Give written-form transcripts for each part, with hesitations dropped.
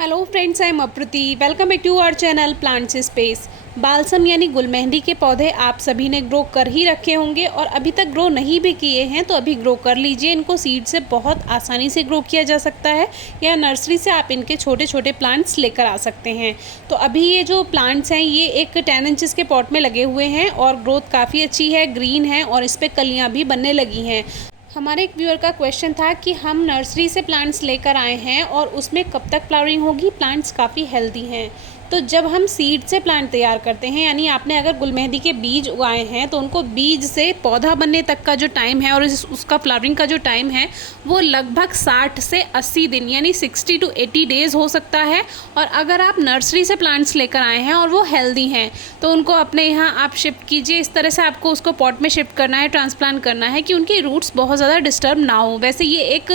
Hello friends, I am Apruti. Welcome back to our channel plants space. Balsam यानी गुलमेहंदी के पौधे आप सभी ने ग्रो कर ही रखे होंगे और अभी तक ग्रो नहीं भी किए हैं तो अभी ग्रो कर लीजिए। इनको सीड से बहुत आसानी से ग्रो किया जा सकता है या नर्सरी से आप इनके छोटे छोटे प्लांट्स लेकर आ सकते हैं। तो अभी ये जो प्लांट्स हैं ये एक 10 इंचेस के पॉट में लगे हुए हैं और ग्रोथ काफ़ी अच्छी है, ग्रीन है और इस पर कलियाँ भी बनने लगी हैं। हमारे एक व्यूअर का क्वेश्चन था कि हम नर्सरी से प्लांट्स लेकर आए हैं और उसमें कब तक फ्लावरिंग होगी, प्लांट्स काफ़ी हेल्दी हैं। तो जब हम सीड से प्लांट तैयार करते हैं, यानी आपने अगर गुलमेहंदी के बीज उगाए हैं तो उनको बीज से पौधा बनने तक का जो टाइम है और उसका फ्लावरिंग का जो टाइम है वो लगभग 60 से 80 दिन यानी 60 to 80 डेज़ हो सकता है। और अगर आप नर्सरी से प्लांट्स लेकर आए हैं और वो हेल्दी हैं तो उनको अपने यहाँ आप शिफ्ट कीजिए। इस तरह से आपको उसको पॉट में शिफ्ट करना है, ट्रांसप्लांट करना है कि उनकी रूट्स बहुत ज़्यादा डिस्टर्ब ना हो। वैसे ये एक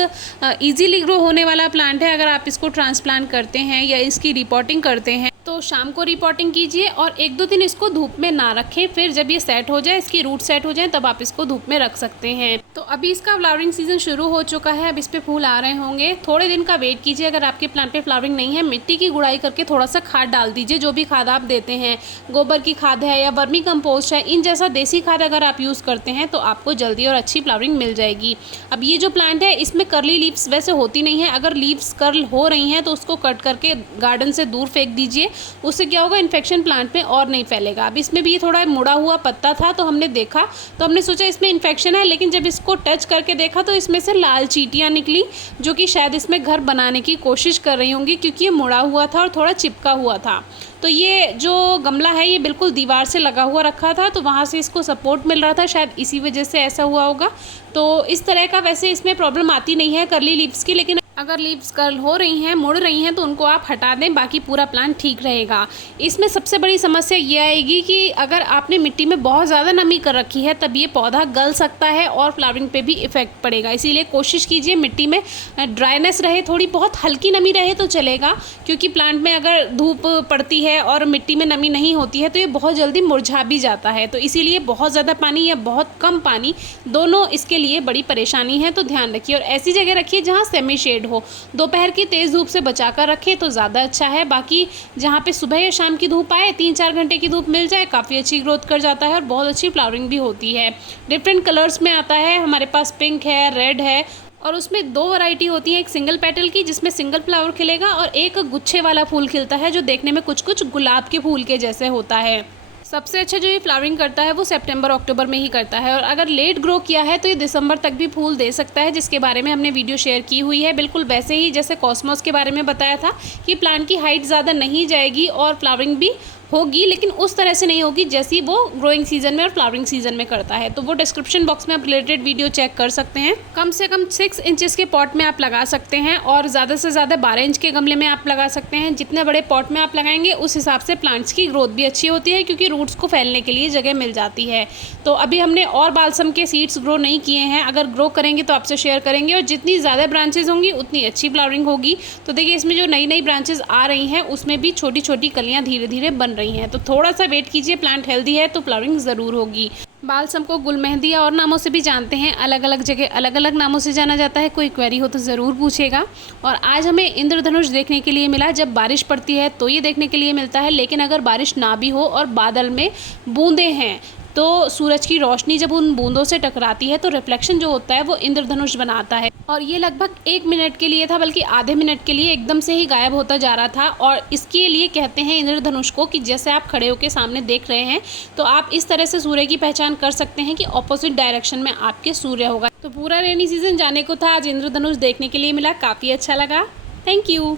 ईजीली ग्रो होने वाला प्लांट है। अगर आप इसको ट्रांसप्लांट करते हैं या इसकी रिपोर्टिंग करते हैं तो शाम को रिपोर्टिंग कीजिए और 1-2 दिन इसको धूप में ना रखें। फिर जब ये सेट हो जाए, इसकी रूट सेट हो जाए, तब आप इसको धूप में रख सकते हैं। तो अभी इसका फ्लावरिंग सीजन शुरू हो चुका है, अब इस पे फूल आ रहे होंगे। थोड़े दिन का वेट कीजिए। अगर आपके प्लांट पे फ्लावरिंग नहीं है, मिट्टी की गुड़ाई करके थोड़ा सा खाद डाल दीजिए। जो भी खाद आप देते हैं, गोबर की खाद है या वर्मी कंपोस्ट है, इन जैसा देसी खाद अगर आप यूज़ करते हैं तो आपको जल्दी और अच्छी फ्लावरिंग मिल जाएगी। अब ये जो प्लांट है इसमें कर्ली लीव्स वैसे होती नहीं है। अगर लीव्स कर्ल हो रही हैं तो उसको कट करके गार्डन से दूर फेंक दीजिए। उससे क्या होगा, इन्फेक्शन प्लांट में और नहीं फैलेगा। अब इसमें भी ये थोड़ा मुड़ा हुआ पत्ता था तो हमने देखा तो हमने सोचा इसमें इन्फेक्शन है, लेकिन जब इसको टच करके देखा तो इसमें से लाल चींटियाँ निकली जो कि शायद इसमें घर बनाने की कोशिश कर रही होंगी, क्योंकि ये मुड़ा हुआ था और थोड़ा चिपका हुआ था। तो ये जो गमला है ये बिल्कुल दीवार से लगा हुआ रखा था तो वहाँ से इसको सपोर्ट मिल रहा था, शायद इसी वजह से ऐसा हुआ होगा। तो इस तरह का वैसे इसमें प्रॉब्लम आती नहीं है कर्ली लीव्स की, लेकिन अगर लीव्स कर्ल हो रही हैं, मुड़ रही हैं, तो उनको आप हटा दें, बाकी पूरा प्लांट ठीक रहेगा। इसमें सबसे बड़ी समस्या ये आएगी कि अगर आपने मिट्टी में बहुत ज़्यादा नमी कर रखी है तब ये पौधा गल सकता है और फ्लावरिंग पे भी इफ़ेक्ट पड़ेगा। इसीलिए कोशिश कीजिए मिट्टी में ड्राइनेस रहे, थोड़ी बहुत हल्की नमी रहे तो चलेगा, क्योंकि प्लांट में अगर धूप पड़ती है और मिट्टी में नमी नहीं होती है तो ये बहुत जल्दी मुरझा भी जाता है। तो इसीलिए बहुत ज़्यादा पानी या बहुत कम पानी, दोनों इसके लिए बड़ी परेशानी है। तो ध्यान रखिए और ऐसी जगह रखिए जहाँ सेमी शेड हो। दोपहर की तेज़ धूप से बचाकर रखें तो ज़्यादा अच्छा है। बाकी जहाँ पे सुबह या शाम की धूप आए, 3-4 घंटे की धूप मिल जाए, काफ़ी अच्छी ग्रोथ कर जाता है और बहुत अच्छी फ्लावरिंग भी होती है। डिफरेंट कलर्स में आता है, हमारे पास पिंक है, रेड है और उसमें 2 वैरायटी होती है, एक सिंगल पेटल की जिसमें सिंगल फ्लावर खिलेगा और एक गुच्छे वाला फूल खिलता है जो देखने में कुछ कुछ गुलाब के फूल के जैसे होता है। सबसे अच्छा जो ये फ्लावरिंग करता है वो सितंबर-अक्टूबर में ही करता है और अगर लेट ग्रो किया है तो ये दिसंबर तक भी फूल दे सकता है, जिसके बारे में हमने वीडियो शेयर की हुई है। बिल्कुल वैसे ही जैसे कॉस्मोस के बारे में बताया था कि प्लांट की हाइट ज़्यादा नहीं जाएगी और फ्लावरिंग भी होगी, लेकिन उस तरह से नहीं होगी जैसी वो ग्रोइंग सीजन में और फ्लावरिंग सीजन में करता है। तो वो डिस्क्रिप्शन बॉक्स में आप रिलेटेड वीडियो चेक कर सकते हैं। कम से कम 6 इंचेस के पॉट में आप लगा सकते हैं और ज़्यादा से ज़्यादा 12 इंच के गमले में आप लगा सकते हैं। जितने बड़े पॉट में आप लगाएंगे उस हिसाब से प्लांट्स की ग्रोथ भी अच्छी होती है, क्योंकि रूट्स को फैलने के लिए जगह मिल जाती है। तो अभी हमने और बालसम के सीड्स ग्रो नहीं किए हैं, अगर ग्रो करेंगे तो आपसे शेयर करेंगे और जितनी ज़्यादा ब्रांचेज होंगी उतनी अच्छी फ्लावरिंग होगी। तो देखिए इसमें जो नई नई ब्रांचेज आ रही हैं उसमें भी छोटी छोटी कलियाँ धीरे धीरे बन रही हैं। तो थोड़ा सा वेट कीजिए, प्लांट हेल्दी है तो फ्लावरिंग ज़रूर होगी। बालसम को गुलमेहंदी और नामों से भी जानते हैं, अलग अलग जगह अलग अलग नामों से जाना जाता है। कोई क्वेरी हो तो ज़रूर पूछेगा। और आज हमें इंद्रधनुष देखने के लिए मिला। जब बारिश पड़ती है तो ये देखने के लिए मिलता है, लेकिन अगर बारिश ना भी हो और बादल में बूंदें हैं तो सूरज की रोशनी जब उन बूंदों से टकराती है तो रिफ्लेक्शन जो होता है वो इंद्रधनुष बनाता है। और ये लगभग 1 मिनट के लिए था, बल्कि आधे मिनट के लिए एकदम से ही गायब होता जा रहा था। और इसके लिए कहते हैं इंद्रधनुष को कि जैसे आप खड़े होकर सामने देख रहे हैं तो आप इस तरह से सूर्य की पहचान कर सकते हैं कि ऑपोजिट डायरेक्शन में आपके सूर्य होगा। तो पूरा रेनी सीजन जाने को था, आज इंद्रधनुष देखने के लिए मिला, काफ़ी अच्छा लगा। Thank you.